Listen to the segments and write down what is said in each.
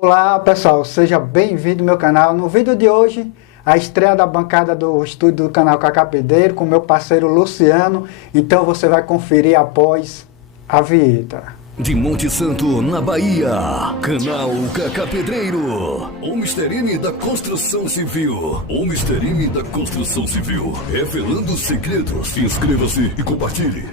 Olá pessoal, seja bem-vindo ao meu canal. No vídeo de hoje, a estreia da bancada do estúdio do canal Cacá Pedreiro com meu parceiro Luciano. Então você vai conferir após a vinheta. De Monte Santo, na Bahia, canal Cacá Pedreiro, o Mr. M da Construção Civil. O Mr. M da Construção Civil, revelando os segredos. Inscreva-se e compartilhe.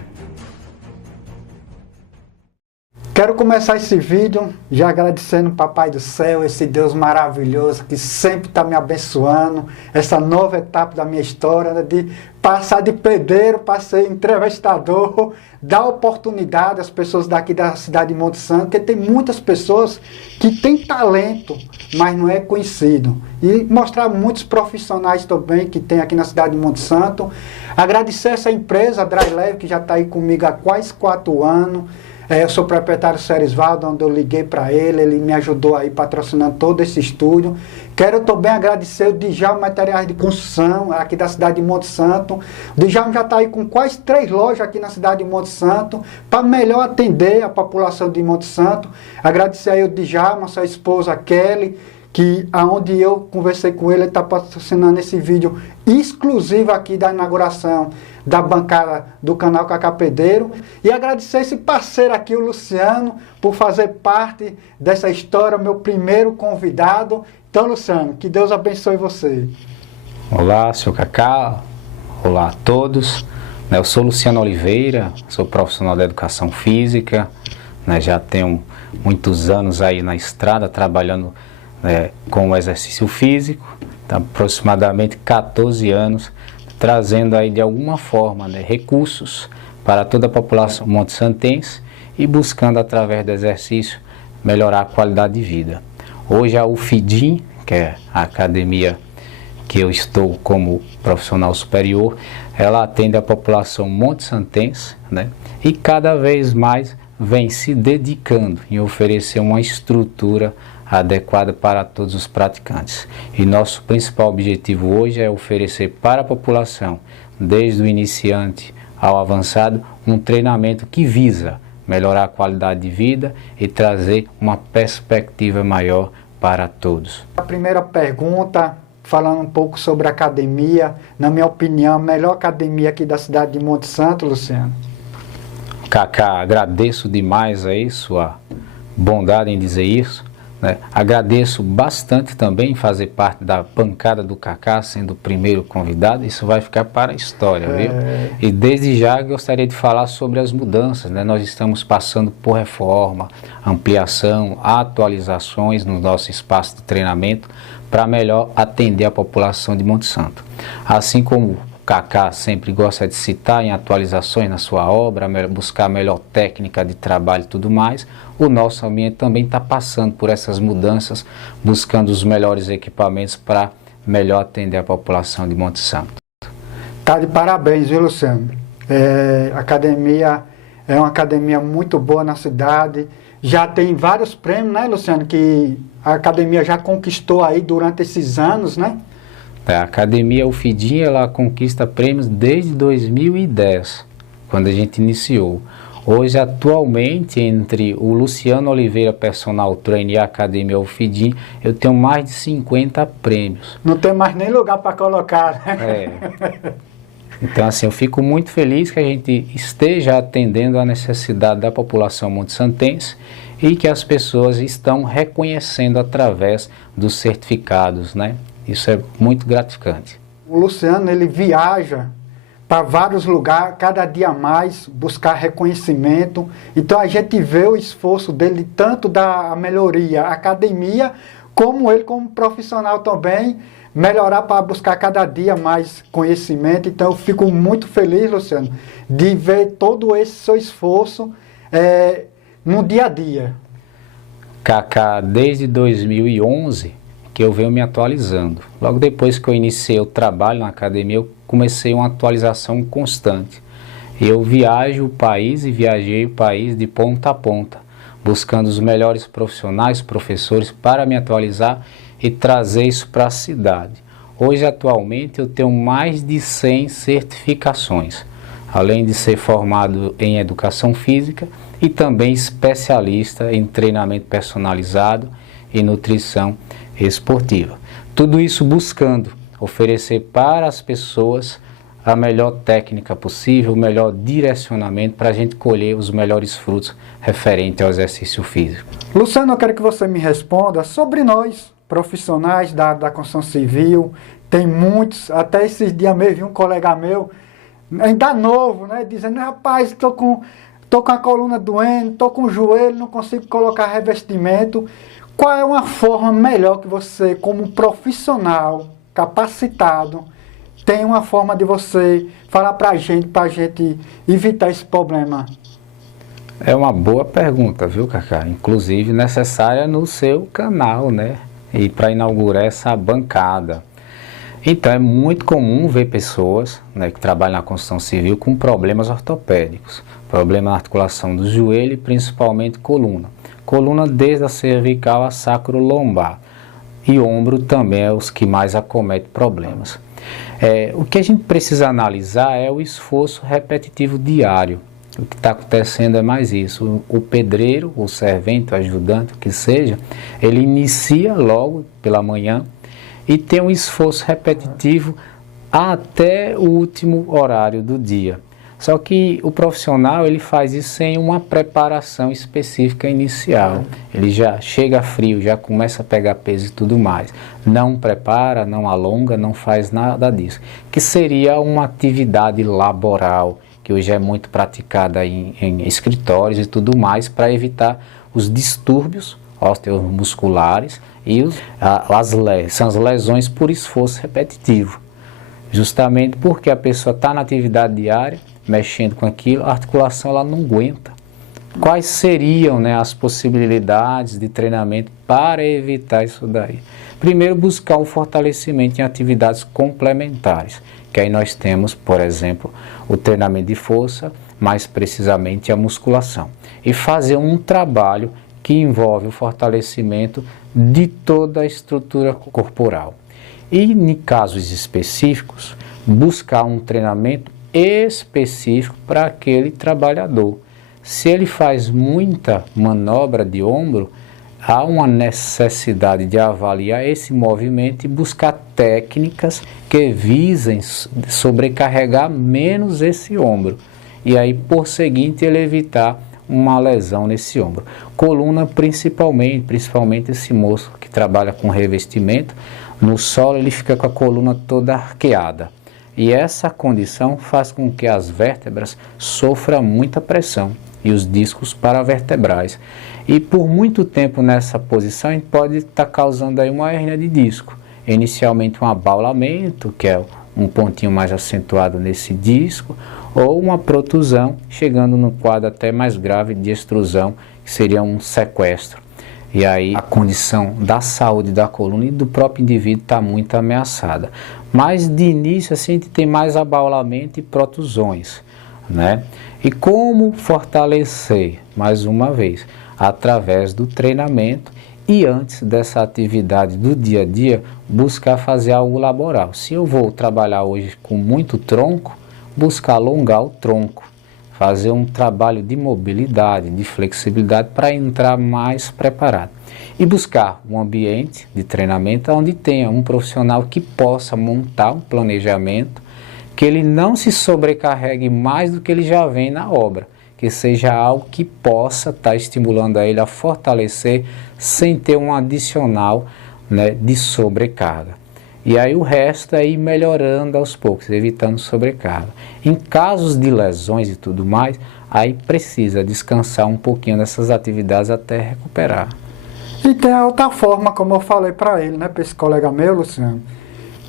Quero começar esse vídeo já agradecendo o Papai do Céu, esse Deus maravilhoso que sempre está me abençoando, essa nova etapa da minha história, né, de passar de pedreiro para ser entrevistador, dar oportunidade às pessoas daqui da cidade de Monte Santo, porque tem muitas pessoas que têm talento, mas não é conhecido. E mostrar muitos profissionais também que tem aqui na cidade de Monte Santo. Agradecer essa empresa, a Drylev, que já está aí comigo há quase 4 anos. Eu sou proprietário do Serisvaldo, onde eu liguei para ele me ajudou aí patrocinando todo esse estúdio. Quero também agradecer o Djalma Materiais de Construção, aqui da cidade de Monte Santo. O Djalma já está aí com quase 3 lojas aqui na cidade de Monte Santo, para melhor atender a população de Monte Santo. Agradecer aí o Djalma, sua esposa Kelly, que aonde eu conversei com ele está patrocinando esse vídeo exclusivo aqui da inauguração da bancada do canal Cacá Pedreiro. E agradecer esse parceiro aqui, o Luciano, por fazer parte dessa história, meu primeiro convidado. Então, Luciano, que Deus abençoe você. Olá, seu Cacá. Olá a todos. Eu sou Luciano Oliveira, sou profissional da educação física. Já tenho muitos anos aí na estrada trabalhando com o exercício físico, aproximadamente 14 anos, trazendo aí de alguma forma recursos para toda a população monte-santense e buscando através do exercício melhorar a qualidade de vida. Hoje a UFIDIM, que é a academia que eu estou como profissional superior, ela atende a população monte-santense, e cada vez mais vem se dedicando em oferecer uma estrutura adequada para todos os praticantes. E nosso principal objetivo hoje é oferecer para a população, desde o iniciante ao avançado, um treinamento que visa melhorar a qualidade de vida e trazer uma perspectiva maior para todos. A primeira pergunta, falando um pouco sobre a academia, na minha opinião, a melhor academia aqui da cidade de Monte Santo, Luciano. Cacá, agradeço demais aí sua bondade em dizer isso. Agradeço bastante também em fazer parte da bancada do Cacá, sendo o primeiro convidado. Isso vai ficar para a história, viu? E desde já gostaria de falar sobre as mudanças, Nós estamos passando por reforma, ampliação, atualizações no nosso espaço de treinamento para melhor atender a população de Monte Santo. Assim como o Cacá sempre gosta de citar em atualizações na sua obra, buscar a melhor técnica de trabalho e tudo mais, o nosso ambiente também está passando por essas mudanças, buscando os melhores equipamentos para melhor atender a população de Monte Santo. Tá de parabéns, viu, Luciano? A academia é uma academia muito boa na cidade, já tem vários prêmios, Luciano, que a academia já conquistou aí durante esses anos, A academia UFIDIM, ela conquista prêmios desde 2010, quando a gente iniciou. Hoje, atualmente, entre o Luciano Oliveira Personal Trainer e a academia UFIDIM, eu tenho mais de 50 prêmios. Não tem mais nem lugar para colocar, Então, assim, eu fico muito feliz que a gente esteja atendendo a necessidade da população monte-santense e que as pessoas estão reconhecendo através dos certificados, Isso é muito gratificante. O Luciano, ele viaja para vários lugares, cada dia mais, buscar reconhecimento. Então a gente vê o esforço dele, tanto da melhoria academia, como ele como profissional também, melhorar para buscar cada dia mais conhecimento. Então eu fico muito feliz, Luciano, de ver todo esse seu esforço no dia a dia. Cacá, desde 2011... que eu venho me atualizando. Logo depois que eu iniciei o trabalho na academia, eu comecei uma atualização constante. Eu viajo o país e viajei o país de ponta a ponta, buscando os melhores profissionais, professores para me atualizar e trazer isso para a cidade. Hoje, atualmente, eu tenho mais de 100 certificações, além de ser formado em educação física e também especialista em treinamento personalizado e nutrição esportiva. Tudo isso buscando oferecer para as pessoas a melhor técnica possível, o melhor direcionamento para a gente colher os melhores frutos referente ao exercício físico. Luciano, eu quero que você me responda sobre nós, profissionais da área da construção civil. Tem muitos, até esses dias mesmo vi um colega meu, ainda novo, né, dizendo: rapaz, estou com a coluna doendo, estou com o joelho, não consigo colocar revestimento. Qual é uma forma melhor que você, como profissional capacitado, tem uma forma de você falar para a gente evitar esse problema? É uma boa pergunta, viu, Cacá? Inclusive necessária no seu canal, né? E para inaugurar essa bancada. Então é muito comum ver pessoas, né, que trabalham na construção civil com problemas ortopédicos. Problema na articulação do joelho e principalmente coluna. Coluna desde a cervical a sacro-lombar. E ombro também é os que mais acometem problemas. O que a gente precisa analisar é o esforço repetitivo diário. O que está acontecendo é mais isso. O pedreiro, o servente, o ajudante, o que seja, ele inicia logo pela manhã e tem um esforço repetitivo até o último horário do dia. Só que o profissional, ele faz isso sem uma preparação específica inicial. Ele já chega frio, já começa a pegar peso e tudo mais. Não prepara, não alonga, não faz nada disso. Que seria uma atividade laboral, que hoje é muito praticada em escritórios e tudo mais, para evitar os distúrbios osteomusculares e são as lesões por esforço repetitivo. Justamente porque a pessoa está na atividade diária, mexendo com aquilo, a articulação ela não aguenta. Quais seriam, né, as possibilidades de treinamento para evitar isso daí? Primeiro, buscar o fortalecimento em atividades complementares, que aí nós temos, por exemplo, o treinamento de força, mais precisamente a musculação. E fazer um trabalho que envolve o fortalecimento de toda a estrutura corporal. E em casos específicos, buscar um treinamento específico para aquele trabalhador. Se ele faz muita manobra de ombro, há uma necessidade de avaliar esse movimento e buscar técnicas que visem sobrecarregar menos esse ombro. E aí, por seguinte, ele evitar uma lesão nesse ombro. Coluna, principalmente esse moço que trabalha com revestimento, no solo ele fica com a coluna toda arqueada. E essa condição faz com que as vértebras sofram muita pressão e os discos paravertebrais. E por muito tempo nessa posição a gente pode estar causando aí uma hérnia de disco. Inicialmente um abaulamento, que é um pontinho mais acentuado nesse disco, ou uma protusão, chegando no quadro até mais grave de extrusão, que seria um sequestro. E aí a condição da saúde da coluna e do próprio indivíduo está muito ameaçada. Mas de início assim, a gente tem mais abaulamento e protusões, né? E como fortalecer, mais uma vez, através do treinamento e antes dessa atividade do dia a dia, buscar fazer algo laboral. Se eu vou trabalhar hoje com muito tronco, buscar alongar o tronco. Fazer um trabalho de mobilidade, de flexibilidade para entrar mais preparado. E buscar um ambiente de treinamento onde tenha um profissional que possa montar um planejamento, que ele não se sobrecarregue mais do que ele já vem na obra, que seja algo que possa estar estimulando a ele a fortalecer sem ter um adicional, né, de sobrecarga. E aí o resto é ir melhorando aos poucos, evitando sobrecarga. Em casos de lesões e tudo mais, aí precisa descansar um pouquinho dessas atividades até recuperar. E tem a outra forma, como eu falei para ele, né, para esse colega meu, Luciano,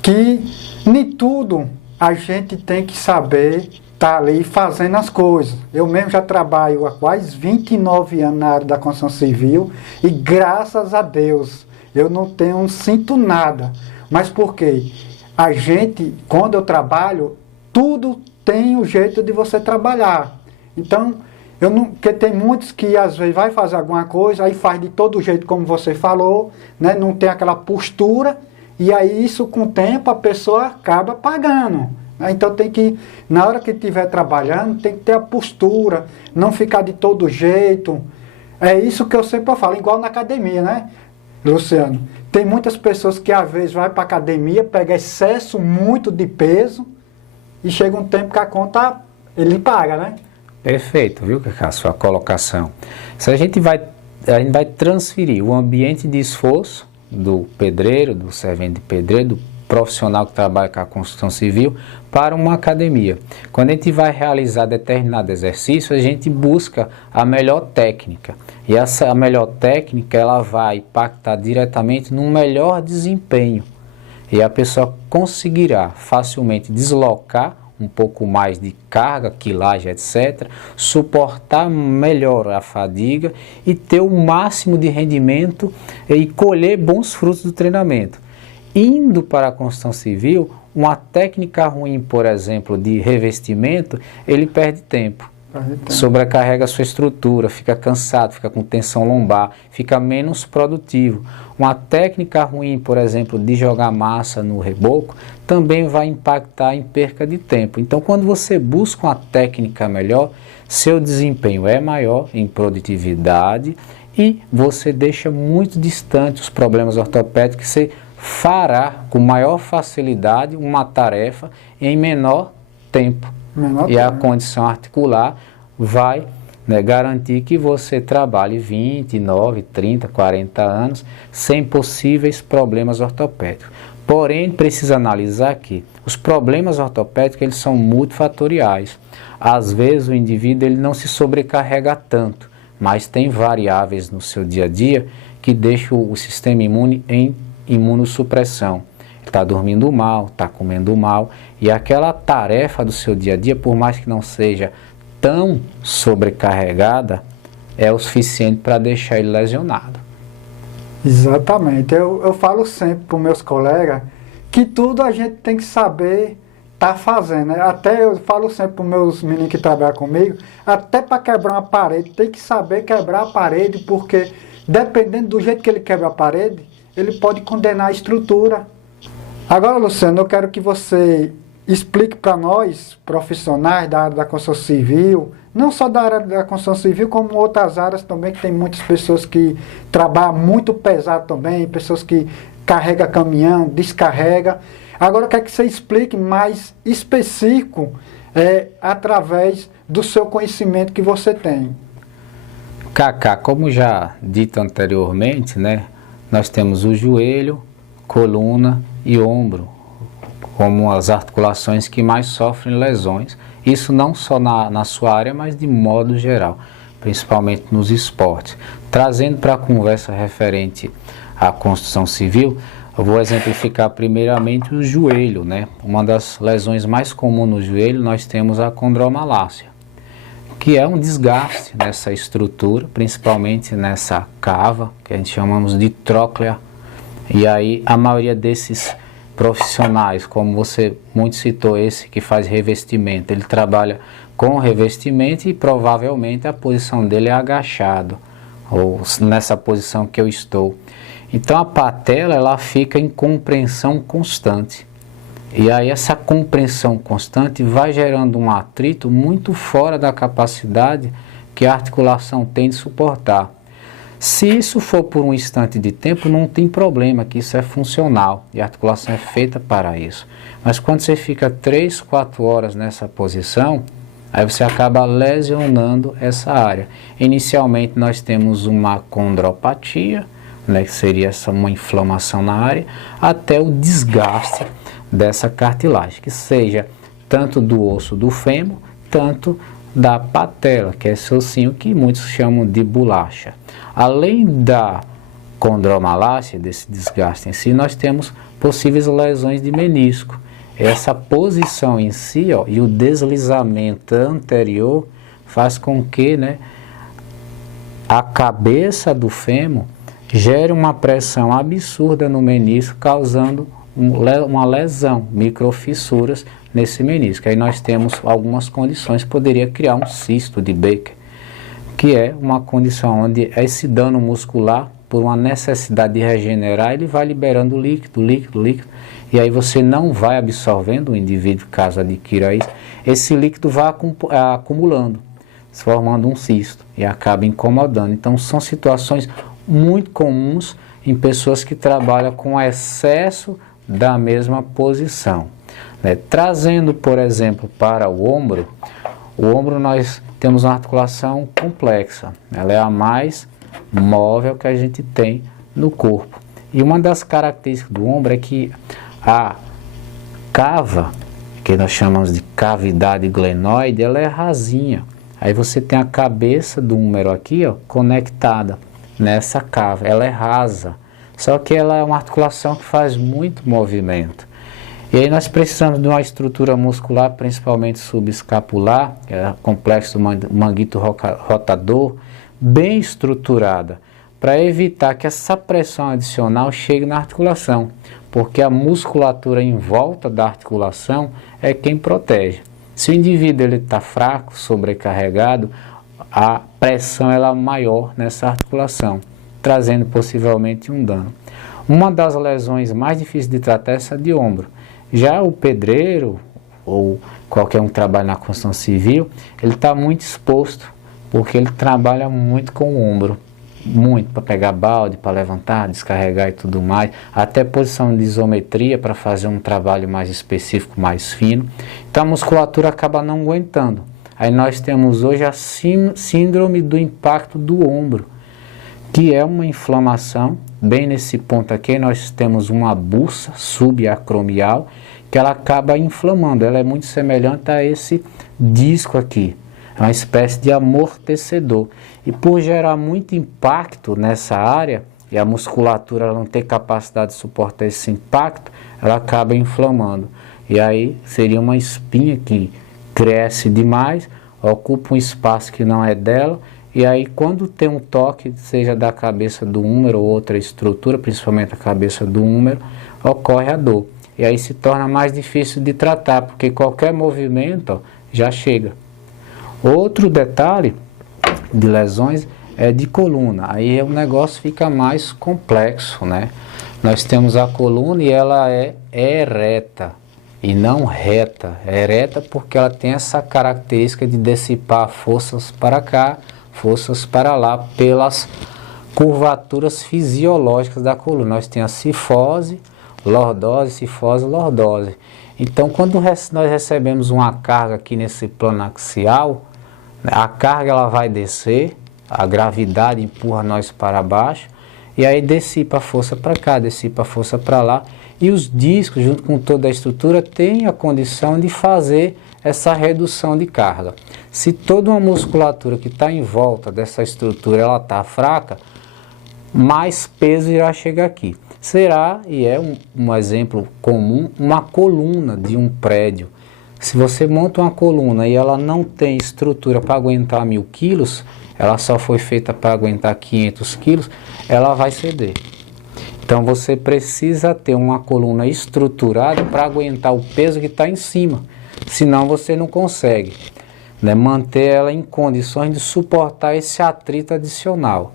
que nem tudo a gente tem que saber estar ali fazendo as coisas. Eu mesmo já trabalho há quase 29 anos na área da construção civil e graças a Deus eu não sinto nada. Mas por quê? A gente, quando eu trabalho, tudo tem o jeito de você trabalhar. Então, porque tem muitos que às vezes vai fazer alguma coisa, aí faz de todo jeito como você falou, né? Não tem aquela postura, e aí isso com o tempo a pessoa acaba pagando. Né? Então tem que, na hora que estiver trabalhando, tem que ter a postura, não ficar de todo jeito. É isso que eu sempre falo, igual na academia, né? Luciano, tem muitas pessoas que às vezes vai para academia, pega excesso muito de peso e chega um tempo que a conta ele paga, né? Perfeito, viu, Cacá, a sua colocação. Se a gente vai transferir o ambiente de esforço do pedreiro, do servente de pedreiro, do profissional que trabalha com a construção civil, para uma academia. Quando a gente vai realizar determinado exercício, a gente busca a melhor técnica. E a melhor técnica, ela vai impactar diretamente no melhor desempenho. E a pessoa conseguirá facilmente deslocar um pouco mais de carga, quilagem, etc., suportar melhor a fadiga e ter o máximo de rendimento e colher bons frutos do treinamento. Indo para a construção civil, uma técnica ruim, por exemplo, de revestimento, ele perde tempo. Sobrecarrega a sua estrutura, fica cansado, fica com tensão lombar, fica menos produtivo. Uma técnica ruim, por exemplo, de jogar massa no reboco, também vai impactar em perca de tempo. Então, quando você busca uma técnica melhor, seu desempenho é maior em produtividade e você deixa muito distante os problemas ortopédicos que você fará com maior facilidade uma tarefa em menor tempo. E a condição articular vai, né, garantir que você trabalhe 29, 30, 40 anos sem possíveis problemas ortopédicos. Porém, precisa analisar que os problemas ortopédicos eles são multifatoriais. Às vezes o indivíduo ele não se sobrecarrega tanto, mas tem variáveis no seu dia a dia que deixam o sistema imune em imunossupressão. Está dormindo mal, está comendo mal, e aquela tarefa do seu dia a dia, por mais que não seja tão sobrecarregada, é o suficiente para deixar ele lesionado. Exatamente. Eu falo sempre para os meus colegas que tudo a gente tem que saber estar fazendo, né? Até eu falo sempre para os meus meninos que trabalham comigo, até para quebrar uma parede, tem que saber quebrar a parede, porque dependendo do jeito que ele quebra a parede, ele pode condenar a estrutura. Agora, Luciano, eu quero que você explique para nós, profissionais da área da construção civil, não só da área da construção civil, como outras áreas também, que tem muitas pessoas que trabalham muito pesado também, pessoas que carregam caminhão, descarrega. Agora eu quero que você explique mais específico, através do seu conhecimento que você tem. Cacá, como já dito anteriormente, né, nós temos o joelho, coluna e ombro como as articulações que mais sofrem lesões. Isso não só na sua área, mas de modo geral, principalmente nos esportes. Trazendo para a conversa referente à construção civil, eu vou exemplificar primeiramente o joelho, né? Uma das lesões mais comuns no joelho, nós temos a condromalácia, que é um desgaste nessa estrutura, principalmente nessa cava, que a gente chamamos de tróclea. E aí a maioria desses profissionais, como você muito citou, esse que faz revestimento, ele trabalha com revestimento e provavelmente a posição dele é agachado, ou nessa posição que eu estou. Então a patela ela fica em compressão constante. E aí essa compressão constante vai gerando um atrito muito fora da capacidade que a articulação tem de suportar. Se isso for por um instante de tempo, não tem problema, que isso é funcional e a articulação é feita para isso. Mas quando você fica 3, 4 horas nessa posição, aí você acaba lesionando essa área. Inicialmente nós temos uma condropatia, né, que seria uma inflamação na área, até o desgaste dessa cartilagem, que seja tanto do osso do fêmur, tanto da patela, que é esse ossinho que muitos chamam de bolacha. Além da condromalácia, desse desgaste em si, nós temos possíveis lesões de menisco. Essa posição em si, ó, e o deslizamento anterior faz com que, né, a cabeça do fêmur gere uma pressão absurda no menisco, causando uma lesão, microfissuras nesse menisco. Aí nós temos algumas condições que poderia criar um cisto de Baker, que é uma condição onde esse dano muscular, por uma necessidade de regenerar, ele vai liberando líquido, e aí você não vai absorvendo, o indivíduo, caso adquira isso, esse líquido vai acumulando, formando um cisto, e acaba incomodando. Então são situações muito comuns em pessoas que trabalham com excesso da mesma posição. Trazendo, por exemplo, para o ombro nós temos uma articulação complexa, ela é a mais móvel que a gente tem no corpo. E uma das características do ombro é que a cava, que nós chamamos de cavidade glenoide, ela é rasinha. Aí você tem a cabeça do húmero aqui, ó, conectada nessa cava, ela é rasa. Só que ela é uma articulação que faz muito movimento. E aí nós precisamos de uma estrutura muscular, principalmente subescapular, que é o complexo do manguito rotador, bem estruturada, para evitar que essa pressão adicional chegue na articulação, porque a musculatura em volta da articulação é quem protege. Se o indivíduo está fraco, sobrecarregado, a pressão ela é maior nessa articulação, trazendo possivelmente um dano. Uma das lesões mais difíceis de tratar é essa de ombro. Já o pedreiro, ou qualquer um que trabalha na construção civil, ele está muito exposto, porque ele trabalha muito com o ombro. Muito, para pegar balde, para levantar, descarregar e tudo mais, até posição de isometria para fazer um trabalho mais específico, mais fino. Então a musculatura acaba não aguentando. Aí nós temos hoje a síndrome do impacto do ombro, que é uma inflamação. Bem nesse ponto aqui nós temos uma bucha subacromial que ela acaba inflamando. Ela é muito semelhante a esse disco aqui. É uma espécie de amortecedor. E por gerar muito impacto nessa área, e a musculatura ela não tem capacidade de suportar esse impacto, ela acaba inflamando. E aí seria uma espinha que cresce demais, ocupa um espaço que não é dela, e aí quando tem um toque, seja da cabeça do húmero ou outra estrutura, principalmente a cabeça do húmero, ocorre a dor. E aí se torna mais difícil de tratar, porque qualquer movimento já chega. Outro detalhe de lesões é de coluna, aí o negócio fica mais complexo, né? Nós temos a coluna e ela é ereta e não reta. É ereta porque ela tem essa característica de dissipar forças para cá, forças para lá, pelas curvaturas fisiológicas da coluna. Nós temos a cifose, lordose. Então, quando nós recebemos uma carga aqui nesse plano axial, a carga ela vai descer, a gravidade empurra nós para baixo, e aí dissipa a força para cá, dissipa a força para lá, e os discos, junto com toda a estrutura, têm a condição de fazer essa redução de carga. Se toda uma musculatura que está em volta dessa estrutura ela está fraca, mais peso irá chegar aqui. Será, e é um exemplo comum, uma coluna de um prédio. Se você monta uma coluna e ela não tem estrutura para aguentar 1000 quilos, ela só foi feita para aguentar 500 quilos, ela vai ceder. Então você precisa ter uma coluna estruturada para aguentar o peso que está em cima, senão você não consegue, né, manter ela em condições de suportar esse atrito adicional.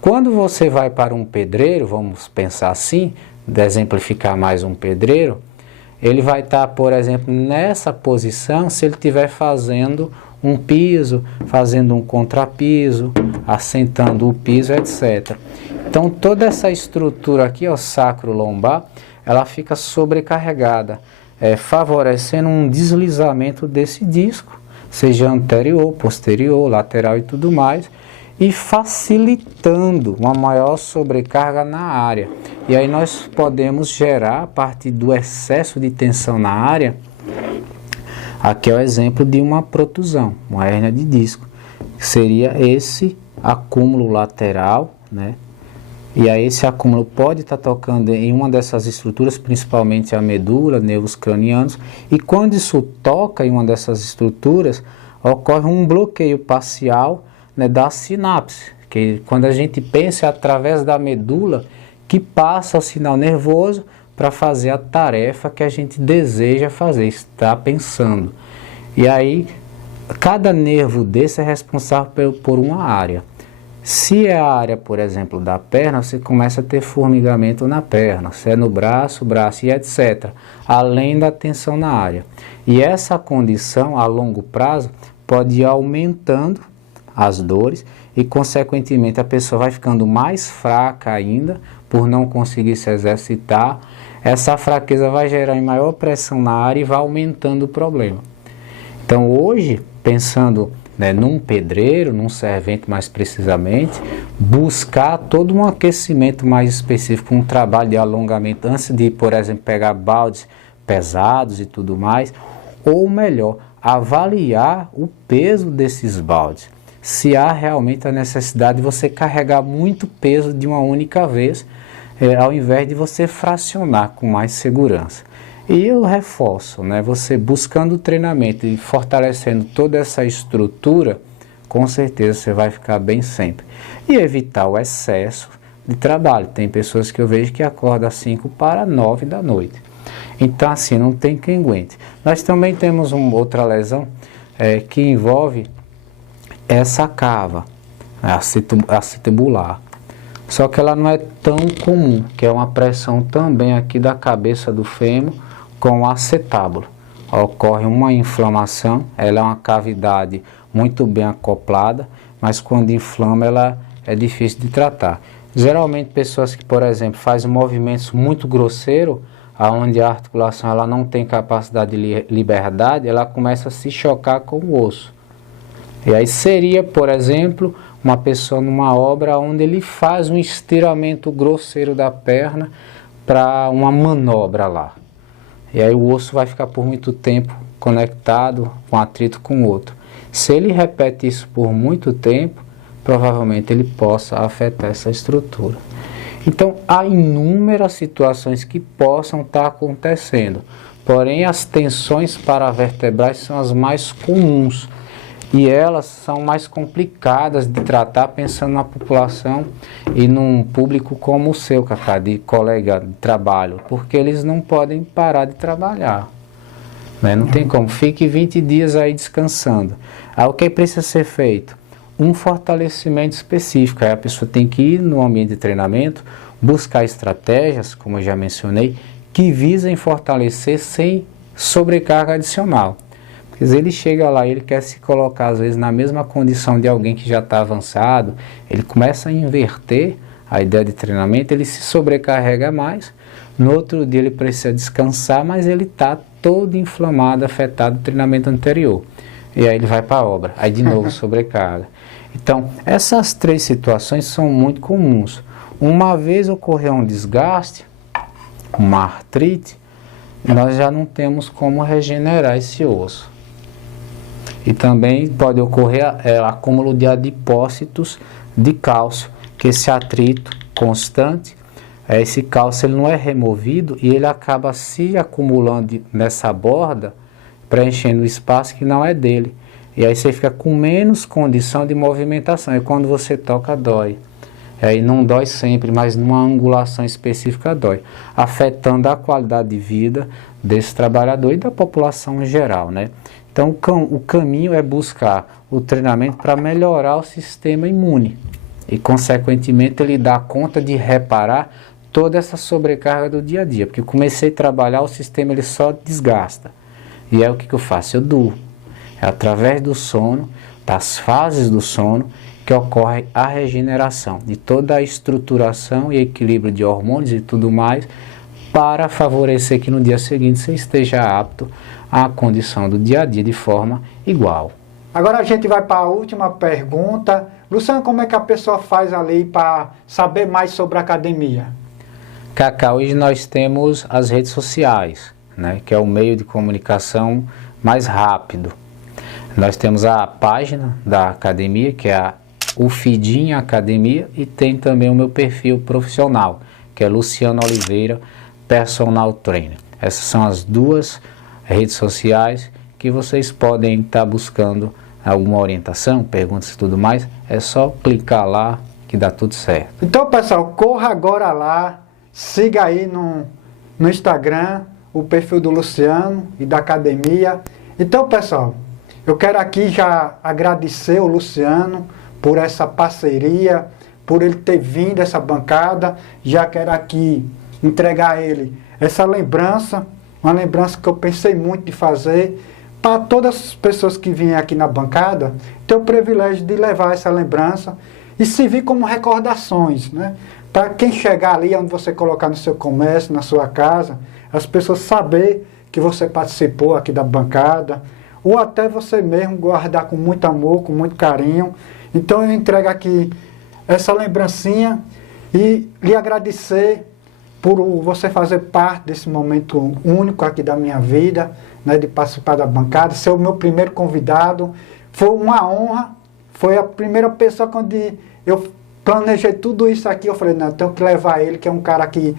Quando você vai para um pedreiro, vamos pensar assim, de exemplificar mais um pedreiro, ele vai estar, por exemplo, nessa posição se ele estiver fazendo um piso, fazendo um contrapiso, assentando o piso, etc. Então toda essa estrutura aqui, o sacro-lombar, ela fica sobrecarregada, favorecendo um deslizamento desse disco, seja anterior, posterior, lateral e tudo mais, e facilitando uma maior sobrecarga na área. E aí nós podemos gerar, a partir do excesso de tensão na área, aqui é o exemplo de uma protusão, uma hérnia de disco, que seria esse acúmulo lateral, né? E aí esse acúmulo pode estar tocando em uma dessas estruturas, principalmente a medula, nervos cranianos, e quando isso toca em uma dessas estruturas, ocorre um bloqueio parcial, né, da sinapse, que quando a gente pensa é através da medula que passa o sinal nervoso para fazer a tarefa que a gente deseja fazer, está pensando. E aí, cada nervo desse é responsável por uma área. Se é a área, por exemplo, da perna, você começa a ter formigamento na perna, se é no braço e etc., além da tensão na área. E essa condição, a longo prazo, pode ir aumentando as dores e, consequentemente, a pessoa vai ficando mais fraca ainda, por não conseguir se exercitar, essa fraqueza vai gerar maior pressão na área e vai aumentando o problema. Então hoje, pensando, né, num pedreiro, num servente mais precisamente, buscar todo um aquecimento mais específico, um trabalho de alongamento antes de, por exemplo, pegar baldes pesados e tudo mais, ou melhor, avaliar o peso desses baldes. Se há realmente a necessidade de você carregar muito peso de uma única vez, ao invés de você fracionar com mais segurança. E eu reforço, né, você buscando treinamento e fortalecendo toda essa estrutura, com certeza você vai ficar bem sempre. E evitar o excesso de trabalho. Tem pessoas que eu vejo que acordam às 5 para 9 da noite. Então assim, não tem quem aguente. Nós também temos uma outra lesão que envolve essa cava, a acetabular. Só que ela não é tão comum, que é uma pressão também aqui da cabeça do fêmur com o acetábulo. Ocorre uma inflamação, ela é uma cavidade muito bem acoplada, mas quando inflama ela é difícil de tratar. Geralmente pessoas que, por exemplo, fazem movimentos muito grosseiros, onde a articulação ela não tem capacidade de liberdade, ela começa a se chocar com o osso. E aí seria, por exemplo, uma pessoa numa obra onde ele faz um estiramento grosseiro da perna para uma manobra lá. E aí o osso vai ficar por muito tempo conectado, com atrito com o outro. Se ele repete isso por muito tempo, provavelmente ele possa afetar essa estrutura. Então, há inúmeras situações que possam estar acontecendo, porém as tensões paravertebrais são as mais comuns e elas são mais complicadas de tratar pensando na população e num público como o seu, Cacá, de colega de trabalho, porque eles não podem parar de trabalhar, né? Não tem como, fique 20 dias aí descansando. Aí o que precisa ser feito? Um fortalecimento específico. Aí a pessoa tem que ir no ambiente de treinamento, buscar estratégias, como eu já mencionei, que visem fortalecer sem sobrecarga adicional. Porque ele chega lá e ele quer se colocar às vezes na mesma condição de alguém que já está avançado, ele começa a inverter a ideia de treinamento, ele se sobrecarrega mais, no outro dia ele precisa descansar, mas ele está todo inflamado, afetado do treinamento anterior. E aí ele vai para a obra, aí de novo sobrecarga. Então, essas três situações são muito comuns. Uma vez ocorreu um desgaste, uma artrite, nós já não temos como regenerar esse osso. E também pode ocorrer acúmulo de adipócitos de cálcio, que esse atrito constante, esse cálcio ele não é removido e ele acaba se acumulando nessa borda, preenchendo o espaço que não é dele. E aí você fica com menos condição de movimentação. E quando você toca, dói. E aí não dói sempre, mas numa angulação específica dói, afetando a qualidade de vida desse trabalhador e da população em geral, né? Então o caminho é buscar o treinamento para melhorar o sistema imune. E consequentemente ele dá conta de reparar toda essa sobrecarga do dia a dia. Porque eu comecei a trabalhar, o sistema ele só desgasta. E aí o que eu faço? Eu durmo. É através do sono, das fases do sono, que ocorre a regeneração de toda a estruturação e equilíbrio de hormônios e tudo mais, para favorecer que no dia seguinte você esteja apto à condição do dia a dia de forma igual. Agora a gente vai para a última pergunta. Luciano, como é que a pessoa faz ali para saber mais sobre a academia? Cacá, hoje nós temos as redes sociais, né, que é o meio de comunicação mais rápido. Nós temos a página da academia, que é o Fidinha Academia, e tem também o meu perfil profissional, que é Luciano Oliveira, Personal Trainer. Essas são as duas redes sociais que vocês podem estar buscando alguma orientação, perguntas e tudo mais. É só clicar lá que dá tudo certo. Então, pessoal, corra agora lá, siga aí no Instagram o perfil do Luciano e da academia. Então, pessoal, eu quero aqui já agradecer o Luciano por essa parceria, por ele ter vindo essa bancada. Já quero aqui entregar a ele essa lembrança, uma lembrança que eu pensei muito de fazer, para todas as pessoas que vêm aqui na bancada, ter o privilégio de levar essa lembrança e servir como recordações, né? para quem chegar ali onde você colocar no seu comércio, na sua casa, as pessoas saber que você participou aqui da bancada, ou até você mesmo guardar com muito amor, com muito carinho. Então eu entrego aqui essa lembrancinha e lhe agradecer por você fazer parte desse momento único aqui da minha vida, né, de participar da bancada, ser o meu primeiro convidado. Foi uma honra, foi a primeira pessoa quando eu planejei tudo isso aqui, eu falei, não, eu tenho que levar ele, que é um cara que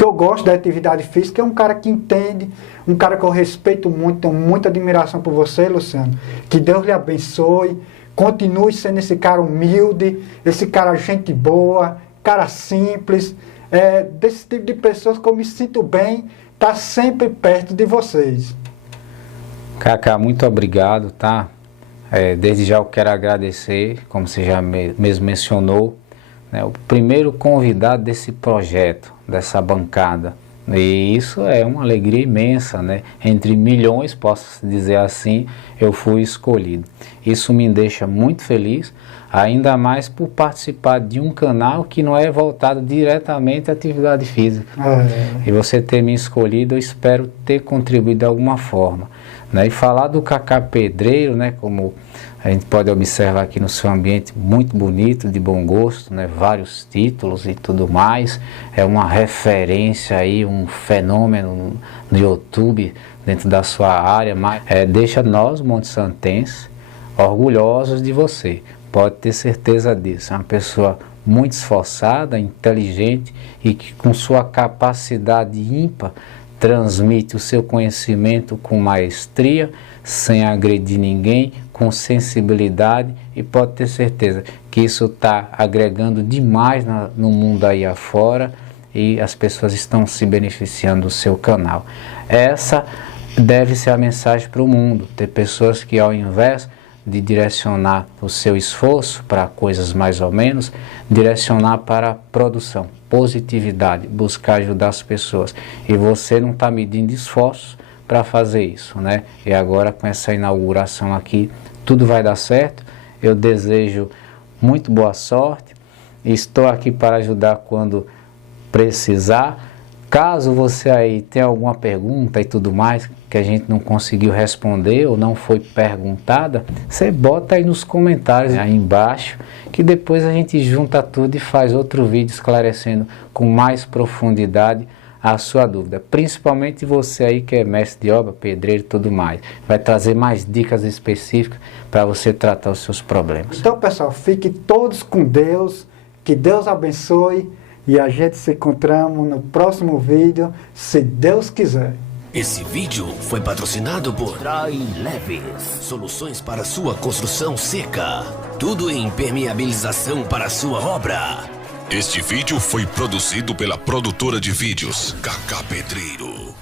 eu gosto da atividade física, é um cara que entende, um cara que eu respeito muito, tenho muita admiração por você, Luciano. Que Deus lhe abençoe, continue sendo esse cara humilde, esse cara gente boa, cara simples, desse tipo de pessoas que eu me sinto bem, tá sempre perto de vocês. Cacá, muito obrigado, tá? Desde já eu quero agradecer, como você já mesmo mencionou, né, o primeiro convidado desse projeto, dessa bancada. E isso é uma alegria imensa, né? Entre milhões, posso dizer assim, eu fui escolhido. Isso me deixa muito feliz, ainda mais por participar de um canal que não é voltado diretamente à atividade física. E você ter me escolhido, eu espero ter contribuído de alguma forma. Né? E falar do Cacá Pedreiro, né? Como a gente pode observar aqui no seu ambiente, muito bonito, de bom gosto, né? Vários títulos e tudo mais, é uma referência aí, um fenômeno no YouTube, dentro da sua área, mas deixa nós, montesantenses, orgulhosos de você, pode ter certeza disso. É uma pessoa muito esforçada, inteligente e que com sua capacidade ímpar transmite o seu conhecimento com maestria, sem agredir ninguém, com sensibilidade, e pode ter certeza que isso está agregando demais no mundo aí afora e as pessoas estão se beneficiando do seu canal. Essa deve ser a mensagem para o mundo, ter pessoas que ao invés de direcionar o seu esforço para coisas mais ou menos, direcionar para a produção, positividade, buscar ajudar as pessoas. E você não está medindo esforços para fazer isso, né? E agora com essa inauguração aqui, tudo vai dar certo. Eu desejo muito boa sorte. Estou aqui para ajudar quando precisar. Caso você aí tenha alguma pergunta e tudo mais que a gente não conseguiu responder ou não foi perguntada, você bota aí nos comentários aí embaixo, que depois a gente junta tudo e faz outro vídeo esclarecendo com mais profundidade a sua dúvida. Principalmente você aí que é mestre de obra, pedreiro e tudo mais. Vai trazer mais dicas específicas para você tratar os seus problemas. Então, pessoal, fiquem todos com Deus, que Deus abençoe. E a gente se encontramos no próximo vídeo, se Deus quiser. Esse vídeo foi patrocinado por Dry Leves, soluções para sua construção seca. Tudo em impermeabilização para sua obra. Este vídeo foi produzido pela produtora de vídeos Cacá Pedreiro.